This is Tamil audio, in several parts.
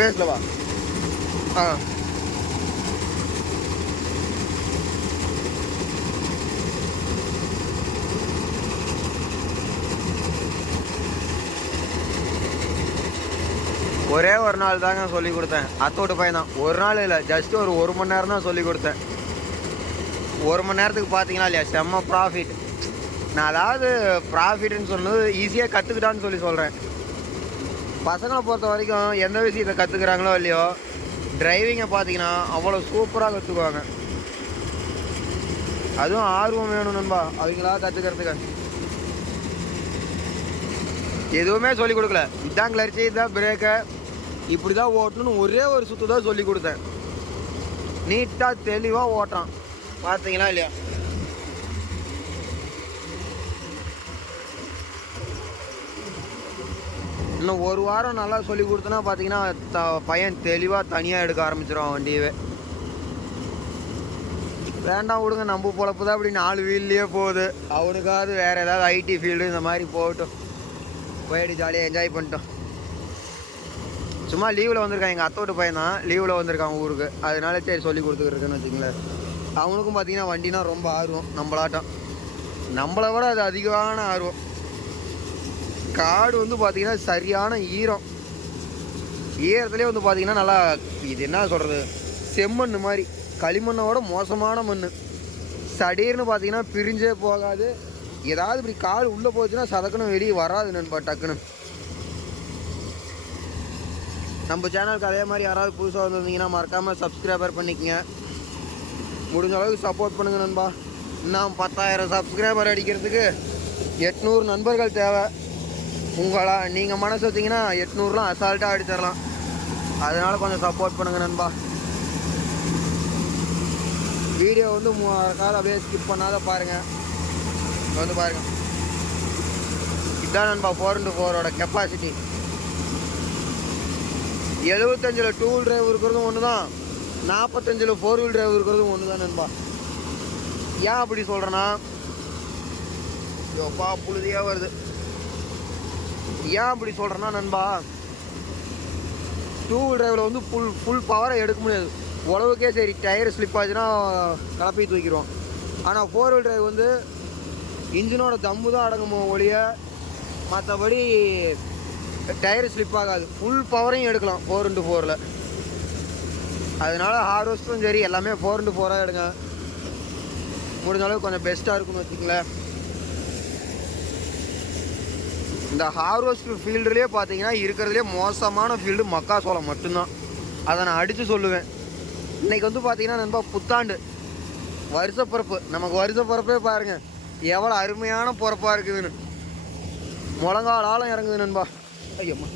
ரிவேர்ஸில் வா. ஆ. ஒரே ஒரு நாள் தாங்க சொல்லி கொடுத்தேன். அத்தோட்டு பையன் தான் ஒரு நாள் இல்லை ஜஸ்ட் ஒரு ஒரு மணி நேரம் தான் சொல்லி கொடுத்தேன். ஒரு மணி நேரத்துக்கு பார்த்தீங்கன்னா இல்லையா? செம்ம ப்ராஃபிட் நான் அதாவது ப்ராஃபிட்னு சொன்னது ஈஸியாக கற்றுக்கிட்டான்னு சொல்லி சொல்கிறேன் பசங்களை பொறுத்த வரைக்கும் எந்த விஷயத்தை கற்றுக்குறாங்களோ இல்லையோ டிரைவிங்கை பார்த்தீங்கன்னா அவ்வளோ சூப்பராக கற்றுக்குவாங்க அதுவும் ஆர்வம் வேணும் நண்பா அவங்களா கற்றுக்கிறதுக்கு எதுவுமே சொல்லிக் கொடுக்கல. இதான் கிளர்ச்சி இதான் பிரேக்கு இப்படி தான் ஓட்டணும்னு ஒரே ஒரு சுற்று தான் சொல்லி கொடுத்தேன். நீட்டாக தெளிவாக ஓட்டுறான். பார்த்தீங்களா இல்லையா? இன்னும் ஒரு வாரம் நல்லா சொல்லி கொடுத்தனா பார்த்தீங்கன்னா த பையன் தெளிவாக தனியாக எடுக்க ஆரம்பிச்சிடும் வண்டியவே வேண்டாம் விடுங்க நம்ம பொழப்பு தான் அப்படி நாலு வீல்லையே போகுது. அவனுக்காவது வேறு ஏதாவது ஐடி ஃபீல்டு இந்த மாதிரி போகட்டும். போயிட்டு ஜாலியாக என்ஜாய் பண்ணிட்டோம். சும்மா லீவில் வந்திருக்கான் எங்கள் அத்தோட்டு பையன் தான். லீவில் வந்திருக்கான் ஊருக்கு. அதனால சரி சொல்லி கொடுத்துருக்குன்னு வச்சுங்களேன் அவனுக்கும் பார்த்தீங்கன்னா வண்டினா ரொம்ப ஆர்வம் நம்மளாட்டம். நம்மளை விட அது அதிகமான ஆர்வம். காடு வந்து பார்த்திங்கன்னா சரியான ஈரம். ஈரத்துலேயே வந்து பார்த்திங்கன்னா நல்லா இது என்ன சொல்கிறது செம்மண் மாதிரி. களிமண்ணோட மோசமான மண் சடீர்னு பார்த்தீங்கன்னா பிரிஞ்சே போகாது. ஏதாவது இப்படி கால் உள்ளே போச்சுன்னா சதக்கணும் வெளியே வராது நண்பா டக்குன்னு. நம்ம சேனலுக்கு அதே மாதிரி யாராவது புதுசாக வந்திருந்தீங்கன்னா மறக்காமல் சப்ஸ்கிரைபர் பண்ணிக்கங்க. முடிஞ்ச அளவுக்கு சப்போர்ட் பண்ணுங்கள் நண்பா. இன்னும் பத்தாயிரம் சப்ஸ்கிரைபர் அடிக்கிறதுக்கு எட்நூறு நண்பர்கள் தேவை. உங்களா நீங்கள் மனசு வச்சிங்கன்னா எட்நூறுலாம் அசால்ட்டாக அடிச்சிடலாம். அதனால் கொஞ்சம் சப்போர்ட் பண்ணுங்க நண்பா. வீடியோ வந்து காலம் அப்படியே ஸ்கிப் பண்ணாத பாருங்கள் வந்து பாருங்கள் இதுதான் நண்பா ஃபோர் இன்ட்டு ஃபோரோட கெப்பாசிட்டி எழுபத்தஞ்சில் டூ வீல் டிரைவ் இருக்கிறதும் ஒன்று தான் நாற்பத்தஞ்சில் ஃபோர் வீல் டிரைவ் இருக்கிறதும் ஒன்று தான் நண்பா. ஏன் அப்படி சொல்கிறேன்னா யோப்பா புழுதியாக வருது. ஏன் அப்படி சொல்கிறேன்னா நண்பா டூ வீல் டிரைவில் வந்து ஃபுல் ஃபுல் பவரை எடுக்க முடியாது. உழவுக்கே சரி டயர் ஸ்லிப் ஆச்சுன்னா கலப்பி தூக்கிடுவோம். ஆனால் ஃபோர் வீல் டிரைவ் வந்து இன்ஜினோட தம்மு தான் அடங்குமோ ஒழிய மற்றபடி டயர் ஸ்லிப் ஆகாது. ஃபுல் பவரையும் எடுக்கலாம் ஃபோர் இன்ட்டு ஃபோரில் அதனால ஹார்வெஸ்ட்டும் சரி எல்லாமே ஃபோர் இன்ட்டு ஃபோராக எடுங்க. முடிஞ்ச அளவுக்கு கொஞ்சம் பெஸ்ட்டாக இருக்கும்னு வச்சுங்களேன் இந்த ஹார்வெஸ்ட் ஃபீல்டுலேயே பார்த்தீங்கன்னா இருக்கிறதுலே மோசமான ஃபீல்டு மக்காசோளம் மட்டும்தான். அதை நான் அடித்து சொல்லுவேன். இன்றைக்கி வந்து பார்த்தீங்கன்னா நண்பா புத்தாண்டு. வருஷ பிறப்பு நமக்கு வருஷ பிறப்பே பாருங்க. எவ்வளோ அருமையான பிறப்பாக இருக்குதுன்னு. முழங்கால் ஆழம் இறங்குது நண்பா. ஐயம்மா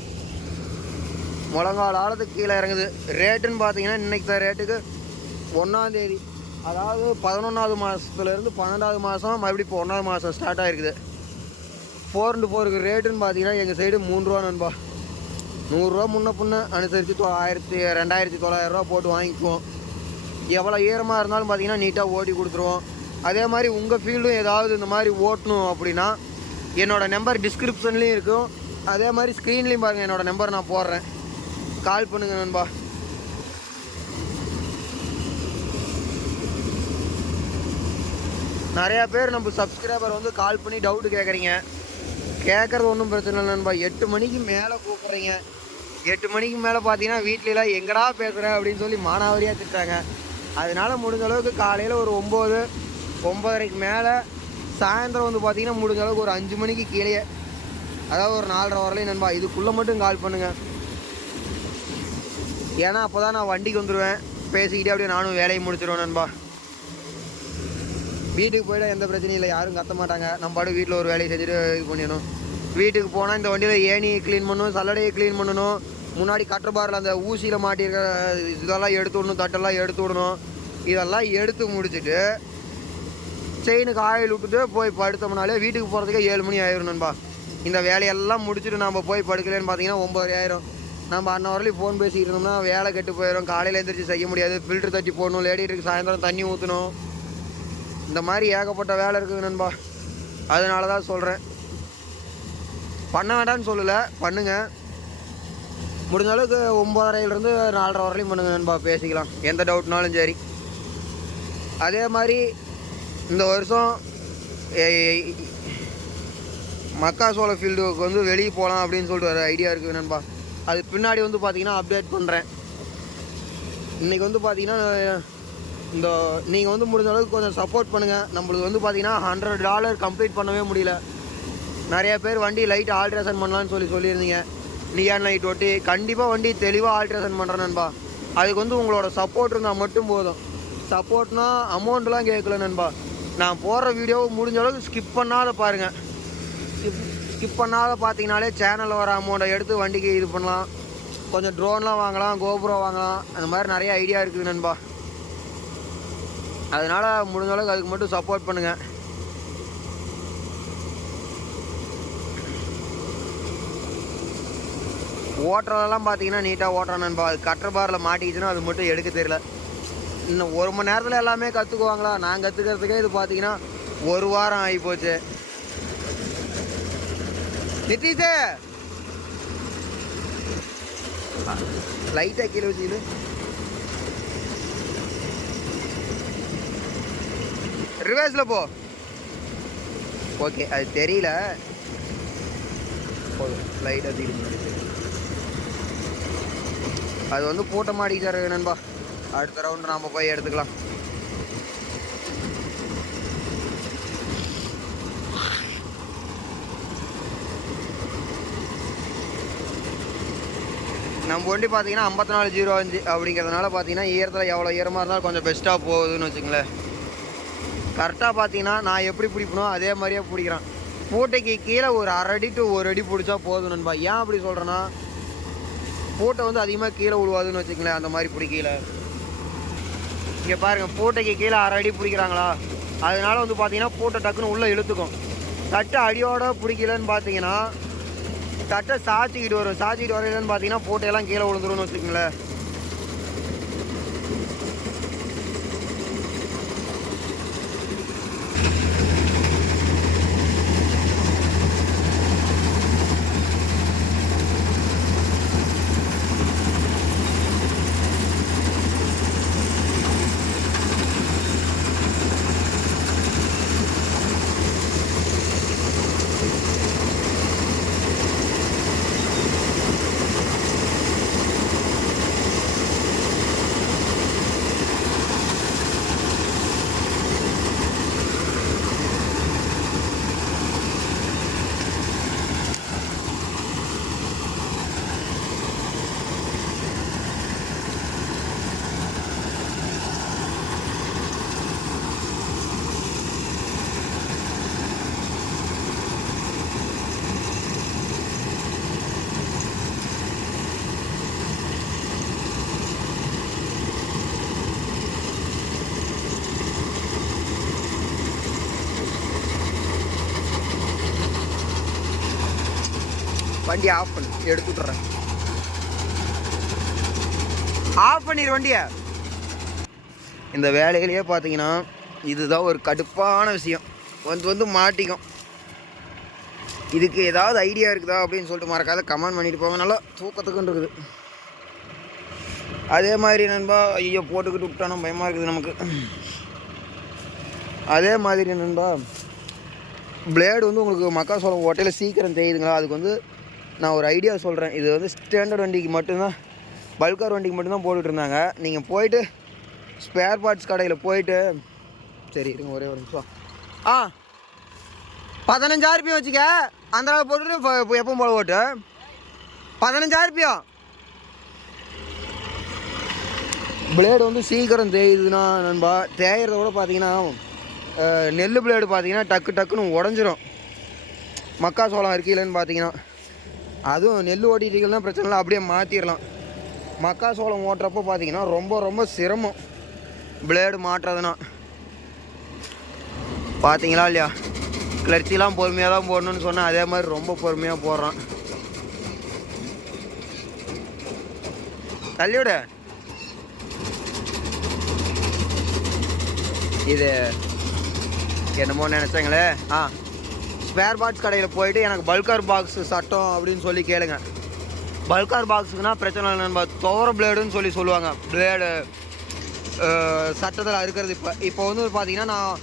முழங்கால் ஆழத்துக்கு கீழே இறங்குது. ரேட்டுன்னு பார்த்தீங்கன்னா இன்னைக்கு தான் ரேட்டுக்கு ஒன்றாந்தேதி அதாவது பதினொன்றாவது மாதத்துலேருந்து பன்னெண்டாவது மாதம் மறுபடியும் இப்போ ஒன்றாவது மாதம் ஸ்டார்ட் ஆகிருக்குது ஃபோர் இன்ட்டு ஃபோருக்கு ரேட்டுன்னு பார்த்தீங்கன்னா எங்கள் சைடு மூணு ரூபா நண்பா. நூறுரூவா முன்ன பின்ன அனுசரித்து தொ- ஆயிரத்தி ரெண்டாயிரத்தி தொள்ளாயிரரூவா போட்டு வாங்கிக்குவோம். எவ்வளோ ஈரமாக இருந்தாலும் பார்த்தீங்கன்னா நீட்டாக ஓட்டி கொடுத்துருவோம். அதே மாதிரி உங்கள் ஃபீல்டும் ஏதாவது இந்த மாதிரி ஓட்டணும் அப்படின்னா என்னோடய நம்பர் டிஸ்கிரிப்ஷன்லேயும் இருக்கும். அதே மாதிரி ஸ்க்ரீன்லேயும் பாருங்கள் என்னோடய நம்பர் நான் போடுறேன். கால் பண்ணுங்கள் நண்பா. நிறையா பேர் நம்ம சப்ஸ்கிரைபர் வந்து கால் பண்ணி டவுட்டு கேட்குறீங்க கேட்குறது ஒன்றும் பிரச்சனை இல்லை நண்பா. எட்டு மணிக்கு மேலே கூப்பிட்றீங்க. எட்டு மணிக்கு மேலே பார்த்தீங்கன்னா வீட்லலாம் எங்கடா பேசுகிற அப்படின்னு சொல்லி மானாவரியாக திட்டுறாங்க. அதனால் முடிஞ்ச அளவுக்கு காலையில் ஒரு ஒம்பது ஒம்பதரைக்கு மேலே சாயந்தரம் வந்து பார்த்தீங்கன்னா முடிஞ்ச அளவுக்கு ஒரு அஞ்சு மணிக்கு கீழே அதாவது ஒரு நாலரை வரலையும் நண்பா. இதுக்குள்ளே மட்டும் கால் பண்ணுங்கள் ஏன்னா அப்போ தான் நான் வண்டிக்கு வந்துடுவேன் பேசிக்கிட்டே அப்படியே நானும் வேலையை முடிச்சிடுவேன் நண்பா. வீட்டுக்கு போயிட எந்த பிரச்சனையும் இல்லை. யாரும் கத்த மாட்டாங்க. நம்ம பாட்டு வீட்டில் ஒரு வேலையை செஞ்சுட்டு இது பண்ணிடணும். வீட்டுக்கு போனால் இந்த வண்டியில் ஏணியை க்ளீன் பண்ணணும் சல்லடையை க்ளீன் பண்ணணும். முன்னாடி கட்டர் பாரில் அந்த ஊசியில் மாட்டியிருக்கிற இதெல்லாம் எடுத்து விடணும் தட்டெல்லாம் எடுத்து விடணும். இதெல்லாம் எடுத்து முடிச்சுட்டு செயினுக்கு ஆயில் விட்டுட்டு போய் படுத்தோம்னாலே வீட்டுக்கு போகிறதுக்கே ஏழு மணி ஆயிரும் நண்பா. இந்த வேலையெல்லாம் முடிச்சுட்டு நம்ம போய் படுக்கலன்னு பார்த்தீங்கன்னா ஒம்பது ஆயிரம். நம்ம அண்ணன் வரலையும் ஃபோன் பேசிக்கிட்டு இருந்தோம்னா வேலை கெட்டு போயிடும் காலையில் எழுந்திரிச்சு செய்ய முடியாது. ஃபில்ட்ரு தட்டி போடணும். லேடிட்டுக்கு சாயந்தரம் தண்ணி ஊற்றணும் இந்த மாதிரி ஏகப்பட்ட வேலை இருக்குது நண்பா. அதனால தான் சொல்கிறேன் பண்ண வேண்டாம்னு சொல்லலை பண்ணுங்கள் முடிஞ்ச அளவுக்கு ஒம்பதரையிலேருந்து நாலரை வரலையும் பண்ணுங்க நண்பா பேசிக்கலாம். எந்த டவுட்னாலும் சரி. அதே மாதிரி இந்த வருஷம் மக்கா மக்காசோள ஃபீல்டுக்கு வந்து வெளியே போகலாம் அப்படின்னு சொல்லிட்டு ஒரு ஐடியா இருக்குது நண்பா. அது பின்னாடி வந்து பார்த்தீங்கன்னா அப்டேட் பண்ணுறேன் இன்றைக்கி வந்து பார்த்தீங்கன்னா இந்த நீங்கள் வந்து முடிஞ்ச அளவுக்கு கொஞ்சம் சப்போர்ட் பண்ணுங்கள் நம்மளுக்கு வந்து பார்த்தீங்கன்னா ஹண்ட்ரட் டாலர் கம்ப்ளீட் பண்ணவே முடியல. நிறைய பேர் வண்டி லைட் ஆல்ட்ரேஷன் பண்ணலான்னு சொல்லி சொல்லியிருந்தீங்க. நியான் லைட் ஒட்டி கண்டிப்பாக வண்டி தெளிவாக ஆல்ட்ரேஷன் பண்ணுறேன் நண்பா. அதுக்கு வந்து உங்களோட சப்போர்ட் இருந்தால் மட்டும் போதும். சப்போர்ட்னா அமௌண்ட்லாம் கேட்கல நண்பா. நான் போடுற வீடியோவை முடிஞ்ச அளவுக்கு ஸ்கிப் பண்ணாத பாருங்கள் ஸ்கிப் ஸ்கிப் பண்ணாத பார்த்தீங்கனாலே சேனலில் வர அமௌண்ட்டை எடுத்து வண்டிக்கு இது பண்ணலாம். கொஞ்சம் ட்ரோன்லாம் வாங்கலாம் கோபுரம் வாங்கலாம். அந்த மாதிரி நிறைய ஐடியா இருக்குது நண்பா. அதனால் முடிஞ்ச அளவுக்கு அதுக்கு மட்டும் சப்போர்ட் பண்ணுங்கள் ஓட்டுறதெல்லாம் பார்த்தீங்கன்னா நீட்டாக ஓட்டுறேன் நண்பா. அது கட்டுற பாரில் மாட்டிக்கிச்சுன்னா அது மட்டும் எடுக்க தெரியல. இன்னும் ஒரு மணி நேரத்தில் எல்லாமே கற்றுக்குவாங்களா நான் கற்றுக்கிறதுக்கே இது பார்த்தீங்கன்னா ஒரு வாரம் ஆகி போச்சு நித்தீஷே லைட்டாக கீழே வச்சுக்கிடு. ரிவர்ஸில் போ. ஓகே அது தெரியல. போதும் லைட் தீர்ந்து அது வந்து பூட்ட சார் நண்பா. அடுத்த ரவுண்டு நாம் போய் எடுத்துக்கலாம். நம்ம வண்டி பார்த்தீங்கன்னா ஐம்பத்தி நாலு ஜீரோ அஞ்சு அப்படிங்கிறதுனால பார்த்தீங்கன்னா ஈரத்தில் எவ்வளோ ஈரமாக இருந்தாலும் கொஞ்சம் பெஸ்ட்டாக போகுதுன்னு வச்சுங்களேன் கரெக்டாக பார்த்தீங்கன்னா நான் எப்படி பிடிப்பனோ அதே மாதிரியே பிடிக்கிறேன். பூட்டைக்கு கீழே ஒரு அரை அடி டு ஒரு அடி பிடிச்சா போதும் நண்பா. ஏன் அப்படி சொல்கிறேன்னா பூட்டை வந்து அதிகமாக கீழே விழுவாதுன்னு வச்சுக்கங்களேன் அந்த மாதிரி பிடிக்கல. இங்கே பாருங்கள் பூட்டைக்கு கீழே அரை அடி பிடிக்கிறாங்களா? அதனால் வந்து பார்த்தீங்கன்னா பூட்டை டக்குன்னு உள்ளே இழுத்துக்கும். தட்டை அடியோட பிடிக்கலன்னு பார்த்தீங்கன்னா தட்டை சாச்சிக்கிட்டு வரும். சாச்சிக்கிட்டு வரையிலன்னு பார்த்தீங்கன்னா பூட்டையெல்லாம் கீழே விழுந்துரும்னு வச்சுக்கோங்களேன். வண்டி ஆஃப் பண்ணு. எடுத்து விட்றேன் ஆஃப் பண்ணிடு வண்டியை. இந்த வேலைகளையே பார்த்தீங்கன்னா இதுதான் ஒரு கடுப்பான விஷயம். வந்து வந்து மாட்டிக்கும். இதுக்கு ஏதாவது ஐடியா இருக்குதா அப்படின்னு சொல்லிட்டு மறக்காத கமெண்ட் பண்ணிட்டு போங்க. நல்லா தூக்கத்துக்குன்னு இருக்குது. அதே மாதிரி நண்பா ஐயோ போட்டுக்கிட்டு விட்டானோ பயமாக இருக்குது நமக்கு. அதே மாதிரி நண்பா பிளேடு வந்து உங்களுக்கு மக்காசோளம் ஓட்டையில் சீக்கிரம் தெரியுதுங்களா அதுக்கு வந்து நான் ஒரு ஐடியா சொல்கிறேன் இது வந்து ஸ்டாண்டர்ட் வண்டிக்கு மட்டும்தான். பல்கார் வண்டிக்கு மட்டும்தான் போட்டுட்டு இருந்தாங்க நீங்கள் போயிட்டு ஸ்பேர் பார்ட்ஸ் கடையில் போயிட்டு சரி இருங்க ஒரே ஒரு நிமிஷம். ஆ பதினஞ்சாயிரம் வச்சுக்க. அந்த அளவு போட்டுட்டு இப்போ- போல ஓட்டு. பதினஞ்சாயிரம் பிளேடு வந்து சீக்கிரம் தேயுதுன்னா நண்பா. தேயறத விட பார்த்தீங்கன்னா நெல் பிளேடு பார்த்தீங்கன்னா டக்கு டக்குன்னு உடஞ்சிரும். மக்காசோளம் இருக்கீங்களேன்னு பார்த்தீங்கன்னா அதுவும் நெல் ஓட்டிட்டீங்கன்னா பிரச்சனை இல்லை அப்படியே மாற்றிடலாம் மக்காசோளம் ஓட்டுறப்போ பார்த்தீங்கன்னா ரொம்ப ரொம்ப சிரமம். பிளேடு மாட்டுறதுனா பார்த்தீங்களா இல்லையா? கிளர்ச்சிலாம் பொறுமையாக தான் போடணும்னு சொன்னேன் அதே மாதிரி ரொம்ப பொறுமையாக போடுறான். தள்ளிவிட இது என்னமோ நினச்சாங்களே? ஆ. ஸ்பேர் பார்ட்ஸ் கடையில் போயிட்டு எனக்கு பல்கர் பாக்ஸ் சட்டம் அப்படின்னு சொல்லி கேளுங்க. பல்கார் பாக்ஸுக்குனா பிரச்சனை இல்லை நம்ம துவர பிளேடுன்னு சொல்லி சொல்லுவாங்க. பிளேடு சட்டத்தில் இருக்கிறது இப்போ இப்போ வந்து பார்த்தீங்கன்னா நான்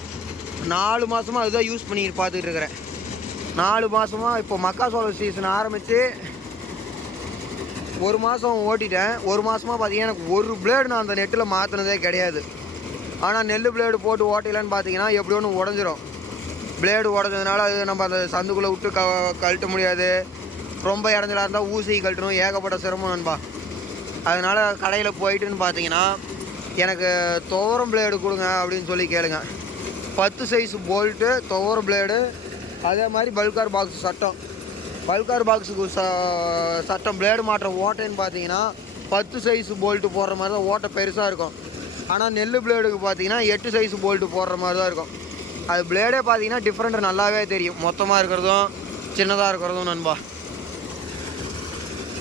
நாலு மாதமாக அதுதான் யூஸ் பண்ணி பார்த்துட்டு இருக்கிறேன். நாலு மாதமாக இப்போ மக்காசோளம் சீசன் ஆரம்பித்து ஒரு மாதம் ஓட்டிட்டேன். ஒரு மாதமாக பார்த்தீங்கன்னா எனக்கு ஒரு பிளேடு நான் அந்த நெட்டில் மாற்றினதே கிடையாது. ஆனால் நெல் பிளேடு போட்டு ஓட்டையிலன்னு பார்த்தீங்கன்னா எப்படி ஒன்று உடஞ்சிரும். பிளேடு உடஞ்சதுனால அது நம்ம அந்த சந்துக்குள்ளே விட்டு க கழட்ட முடியாது. ரொம்ப இறஞ்சலாக இருந்தால் ஊசி கழட்டணும். ஏகப்பட்ட சிரமம் நண்பா. அதனால் கடையில் போயிட்டுன்னு பார்த்தீங்கன்னா எனக்கு துவரம் பிளேடு கொடுங்க அப்படின்னு சொல்லி கேளுங்க. பத்து சைஸ் போல்ட்டு துவர பிளேடு அதே மாதிரி பல்கார் பாக்ஸ் சட்டம். பல்கார் பாக்ஸுக்கு ச சட்டம் பிளேடு மாற்ற ஓட்டைன்னு பார்த்தீங்கன்னா பத்து சைஸ் போல்ட்டு போடுற மாதிரி தான் ஓட்டை பெருசாக இருக்கும். ஆனால் நெல் பிளேடுக்கு பார்த்தீங்கன்னா எட்டு சைஸ் போல்ட்டு போடுற மாதிரி தான் இருக்கும். அது பிளேடே பார்த்தீங்கன்னா டிஃப்ரெண்ட் நல்லாவே தெரியும். மொத்தமாக இருக்கிறதும் சின்னதாக இருக்கிறதும் நண்பா.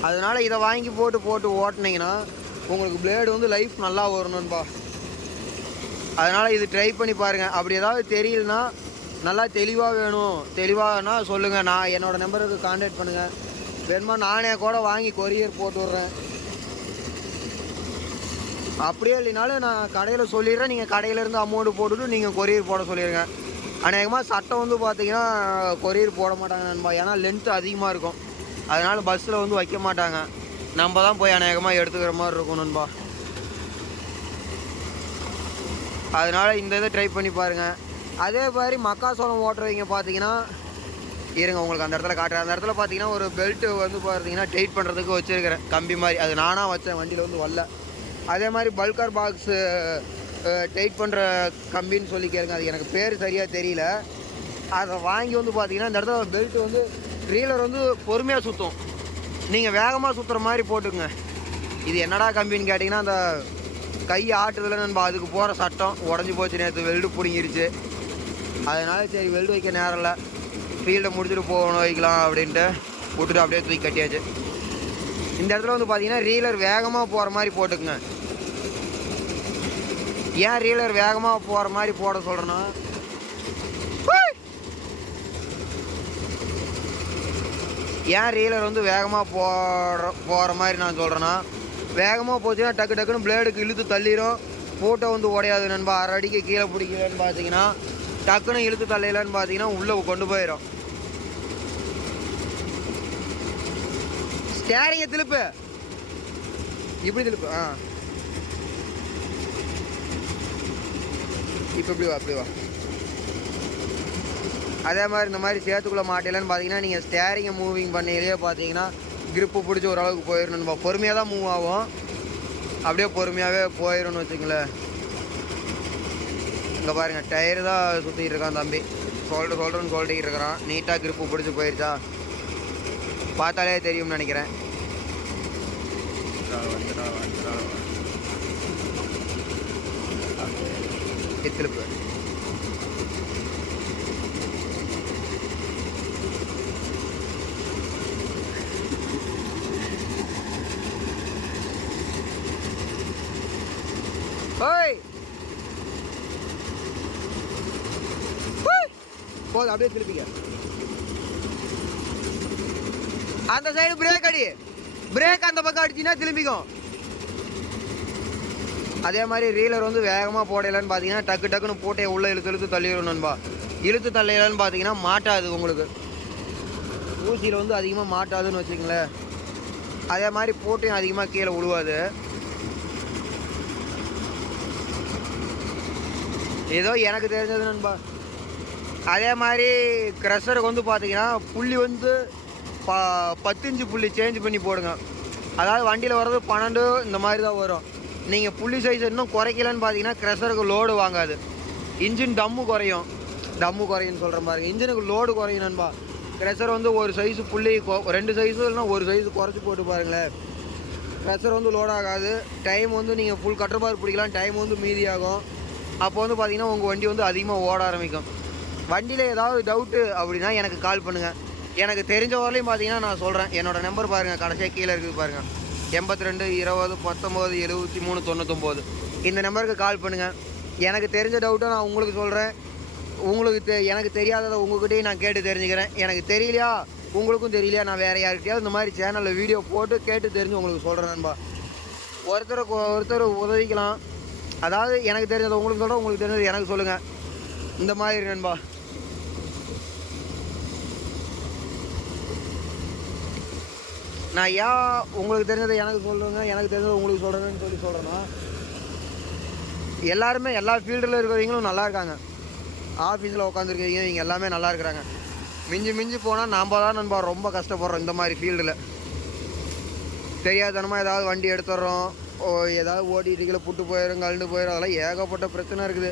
அதனால் இதை வாங்கி போட்டு போட்டு ஓட்டினீங்கன்னா உங்களுக்கு பிளேடு வந்து லைஃப் நல்லா வரும் நண்பா. அதனால் இது ட்ரை பண்ணி பாருங்கள் அப்படி ஏதாவது தெரியலனா நல்லா தெளிவாக வேணும். தெளிவாகனா சொல்லுங்கள் நான் என்னோடய நம்பருக்கு காண்டாக்ட் பண்ணுங்கள் வேணுமா நானே கூட வாங்கி கொரியர் போட்டு விட்றேன். அப்படியே இல்லைனாலும் நான் கடையில் சொல்லிடுறேன். நீங்கள் கடையிலேருந்து அமௌண்ட்டு போட்டுட்டு நீங்கள் கொரியர் போட சொல்லிடுங்க. அநேகமாக சட்டம் வந்து பார்த்தீங்கன்னா கொரியர் போட மாட்டாங்க நண்பா. ஏன்னா லென்த்து அதிகமாக இருக்கும். அதனால் பஸ்ஸில் வந்து வைக்க மாட்டாங்க. நம்ம தான் போய் அநேகமாக எடுத்துக்கிற மாதிரி இருக்கும் நண்பா. அதனால் இந்த இதை ட்ரை பண்ணி பாருங்கள் அதே மாதிரி மக்காசோளம் ஓட்டுறவங்க பார்த்தீங்கன்னா இருங்க உங்களுக்கு அந்த இடத்துல காட்டுறேன். அந்த இடத்துல பார்த்தீங்கன்னா ஒரு பெல்ட்டு வந்து பார்த்தீங்கன்னா டைட் பண்ணுறதுக்கு வச்சுருக்கிறேன். கம்பி மாதிரி. அது நானாக வச்சேன் வண்டியில் வந்து வரல. அதே மாதிரி பல்கர் பாக்ஸு டைட் பண்ணுற கம்பின்னு சொல்லி கேளுங்க. அது எனக்கு பேர் சரியாக தெரியல. அதை வாங்கி வந்து பார்த்தீங்கன்னா இந்த இடத்துல பெல்ட் வந்து ரீலர் வந்து பொறுமையாக சுற்றும் நீங்கள் வேகமாக சுற்றுற மாதிரி போட்டுங்க இது என்னடா கம்பின்னு கேட்டிங்கன்னா அந்த கை ஆட்டுதில் நம்ம அதுக்கு போகிற சட்டம் உடஞ்சி போச்சு நேற்று வெல்டு பிடுங்கிருச்சு. அதனால சரி வெல்டு வைக்க நேரம் இல்லை. ஃபீல்டை முடிச்சுட்டு போகணும் வைக்கலாம் அப்படின்ட்டு விட்டுட்டு அப்படியே தூக்கி கட்டியாச்சு. இந்த இடத்துல வந்து பார்த்தீங்கன்னா ரீலர் வேகமாக போகிற மாதிரி போட்டுக்குங்க. ஏன் ரீலர் வேகமாக போகிற மாதிரி போட சொல்கிறேன்னா ஏன் ரீலர் வந்து வேகமாக போகிற போகிற மாதிரி நான் சொல்கிறேன்னா வேகமாக போச்சுன்னா டக்கு டக்குன்னு பிளேடுக்கு இழுத்து தள்ளிடும் ஃபோட்டோ வந்து உடையாது நண்பா. அரை அடிக்கு கீழே பிடிக்கலன்னு பார்த்தீங்கன்னா டக்குன்னு இழுத்து தள்ளையிலன்னு பார்த்தீங்கன்னா உள்ளே கொண்டு போயிடும் ஸ்டேரிங்கை திருப்பு. இப்படி திருப்பு ஆ. இப்போ இப்படி வா அப்படி வா அதே மாதிரி இந்த மாதிரி சேத்துக்குள்ளே மாட்டேலன்னு பார்த்தீங்கன்னா நீங்கள் ஸ்டேரிங்கை மூவிங் பண்ணையிலேயே பார்த்தீங்கன்னா கிரிப்பு பிடிச்சி ஓரளவுக்கு போயிடணும் பொறுமையாக தான் மூவ் ஆகும். அப்படியே பொறுமையாகவே போயிடும்னு வச்சுங்களேன் இங்கே பாருங்கள் டயர் தான் சுற்றிட்டு இருக்கான் தம்பி. சொல்கிற சொல்கிறேன்னு சொல்லிட்டு இருக்கிறான். நீட்டாக கிரிப்பு பிடிச்சி போயிடுச்சா பார்த்தாலே தெரியும்னு நினைக்கிறேன். திருப்பு எத்திருப்பு ஓய். போதும் அப்படியே திருப்பிங்க. அந்த சைடு பிரேக் அடி. பிரேக் அந்த பக்கம் அடிச்சுன்னா திரும்பிக்கும். அதே மாதிரி ரீலர் வந்து வேகமாக போடலன்னு பார்த்தீங்கன்னா டக்கு டக்குன்னு போட்டே உள்ளே இழுத்து இழுத்து தள்ளிடும் நண்பா. இழுத்து தள்ளையிலன்னு பார்த்தீங்கன்னா மாட்டாது உங்களுக்கு. ஊசியில் வந்து அதிகமாக மாட்டாதுன்னு வச்சுக்கங்களேன். அதே மாதிரி போட்டையும் அதிகமாக கீழே விழுவாது ஏதோ எனக்கு தெரிஞ்சது நண்பா. அதே மாதிரி க்ரெஷருக்கு வந்து பார்த்தீங்கன்னா புள்ளி வந்து ப பத்தஞ்சு புள்ளி சேஞ்ச் பண்ணி போடுங்க. அதாவது வண்டியில் வர்றது பன்னெண்டு இந்த மாதிரி தான் வரும். நீங்கள் புள்ளி சைஸ் இன்னும் குறைக்கலன்னு பார்த்தீங்கன்னா க்ரெஷருக்கு லோடு வாங்காது. இன்ஜின் டம்மு குறையும். டம்மு குறையும்னு சொல்கிற பாருங்க இன்ஜினுக்கு லோடு குறையும் நண்பா. க்ரெஷர் வந்து ஒரு சைஸு புள்ளி கொ- ரெண்டு சைஸு இல்லைன்னா ஒரு சைஸ் குறைச்சி போட்டு பாருங்களேன். ப்ரெஷர் வந்து லோட் ஆகாது. டைம் வந்து நீங்கள் ஃபுல் கட்டுப்பாடு பிடிக்கலாம். டைம் வந்து மீதி ஆகும். அப்போ வந்து பார்த்தீங்கன்னா உங்கள் வண்டி வந்து அதிகமாக ஓட ஆரம்பிக்கும். வண்டியில் ஏதாவது டவுட்டு அப்படின்னா எனக்கு கால் பண்ணுங்கள் எனக்கு தெரிஞ்ச வரலையும் பார்த்தீங்கன்னா நான் சொல்கிறேன் என்னோடய நம்பர் பாருங்கள் கடைசியாக கீழே இருக்குது பாருங்கள் எண்பத்தி ரெண்டு இருபது பத்தொம்போது எழுபத்தி மூணு தொண்ணூத்தொம்போது. இந்த நம்பருக்கு கால் பண்ணுங்கள் எனக்கு தெரிஞ்ச டவுட்டை நான் உங்களுக்கு சொல்கிறேன் உங்களுக்கு தெ எனக்கு தெரியாததை உங்ககிட்டயும் நான் கேட்டு தெரிஞ்சுக்கிறேன். எனக்கு தெரியலையா? உங்களுக்கும் தெரியலையா? நான் வேறு யாருக்கிட்டையாவது இந்த மாதிரி சேனலில் வீடியோ போட்டு கேட்டு தெரிஞ்சு உங்களுக்கு சொல்கிறேன் நண்பா. ஒருத்தருக்கு ஒருத்தர் உதவிக்கலாம். அதாவது எனக்கு தெரிஞ்சதை உங்களுக்கு சொல்கிறேன் உங்களுக்கு தெரிஞ்சது எனக்கு சொல்லுங்கள் இந்த மாதிரி நண்பா. நான் ஏன் உங்களுக்கு தெரிஞ்சதை எனக்கு சொல்கிறேங்க எனக்கு தெரிஞ்சதை உங்களுக்கு சொல்கிறேன்னு சொல்லி சொல்கிறேன்னா எல்லாருமே எல்லா ஃபீல்டில் இருக்கிறவங்களும் நல்லா இருக்காங்க. ஆஃபீஸில் உட்காந்துருக்கீங்க இவங்க எல்லாமே நல்லா இருக்கிறாங்க. மிஞ்சி மிஞ்சி போனால் நாம் தான் நண்பா ரொம்ப கஷ்டப்படுறோம் இந்த மாதிரி ஃபீல்டில் தெரியாதனமாக ஏதாவது வண்டி எடுத்துடுறோம் ஓ ஏதாவது ஓட்டிட்டு கீழே புட்டு போயிடும் கழண்டு போயிடும் அதெல்லாம் ஏகப்பட்ட பிரச்சனை இருக்குது.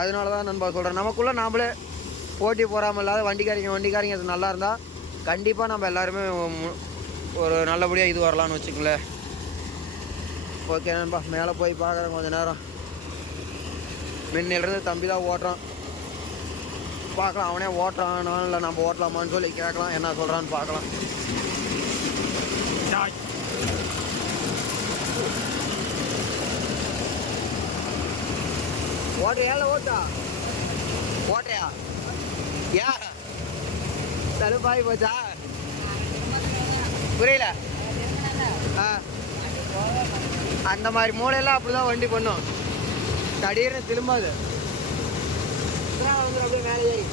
அதனால தான் நண்பா சொல்கிறேன் நமக்குள்ளே நாமளே போட்டி போகாமல் இல்லாத வண்டிக்காரங்க வண்டிக்காரங்க அது நல்லா இருந்தால் கண்டிப்பாக நம்ம எல்லாருமே ஒரு நல்லபடியாக இது வரலாம்னு வச்சுக்கங்களேன். ஓகே நண்பா மேலே போய் பார்க்குறேன் கொஞ்சம் நேரம். முன்னிலிருந்து தம்பி தான் ஓட்டுறான். பார்க்கலாம் அவனே ஓட்டுறான் இல்லை நம்ம ஓட்டலாமான்னு சொல்லி கேட்கலாம் என்ன சொல்கிறான்னு பார்க்கலாம். ஓட்டையா இல்லை ஓட்டா ஓட்டையா ஏன் தடுப்பாகி போச்சா? புரியல. ஆ. அந்த மாதிரி மூளையெல்லாம் அப்படி தான் வண்டி பண்ணும். தடீர்னு திரும்பாது. வந்து அப்படியே மேலே ஏறி.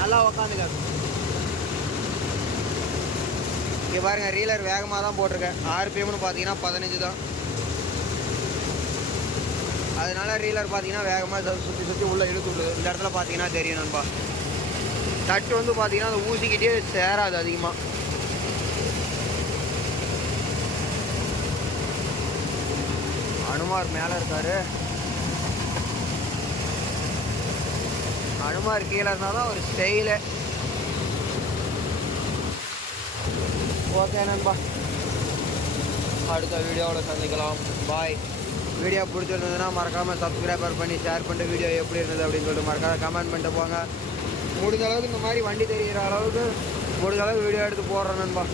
நல்லா உக்காந்துக்க. இங்கே பாருங்கள் ரீலர் வேகமாக தான் போட்டிருக்கேன். ஆர்பிஎம்னு பார்த்தீங்கன்னா பதினஞ்சு தான். அதனால ரீலர் பார்த்தீங்கன்னா வேகமாக சுற்றி சுற்றி உள்ளே இழுத்து விடுது. இந்த இடத்துல பார்த்தீங்கன்னா தெரியும் நண்பா. தட்டு வந்து பார்த்தீங்கன்னா அந்த ஊசிக்கிட்டே சேராது அதிகமாக அனுமார் மேலே இருக்காரு. அனுமார் கீழே இருந்தால் தான் ஒரு ஸ்டைலு ஓகே நண்பா. அடுத்த வீடியோவில் சந்திக்கலாம். பாய் வீடியோ பிடிச்சிருந்ததுன்னா மறக்காமல் சப்ஸ்கிரைபர் பண்ணி ஷேர் பண்ணிட்டு வீடியோ எப்படி இருந்தது அப்படின்னு சொல்லிட்டு மறக்காம கமெண்ட் பண்ணிட்டு போங்க. முடிஞ்ச அளவுக்கு இந்த மாதிரி வண்டி தெரிகிற அளவுக்கு முடிஞ்ச அளவுக்கு வீடியோ எடுத்து போடுறேன் நண்பா.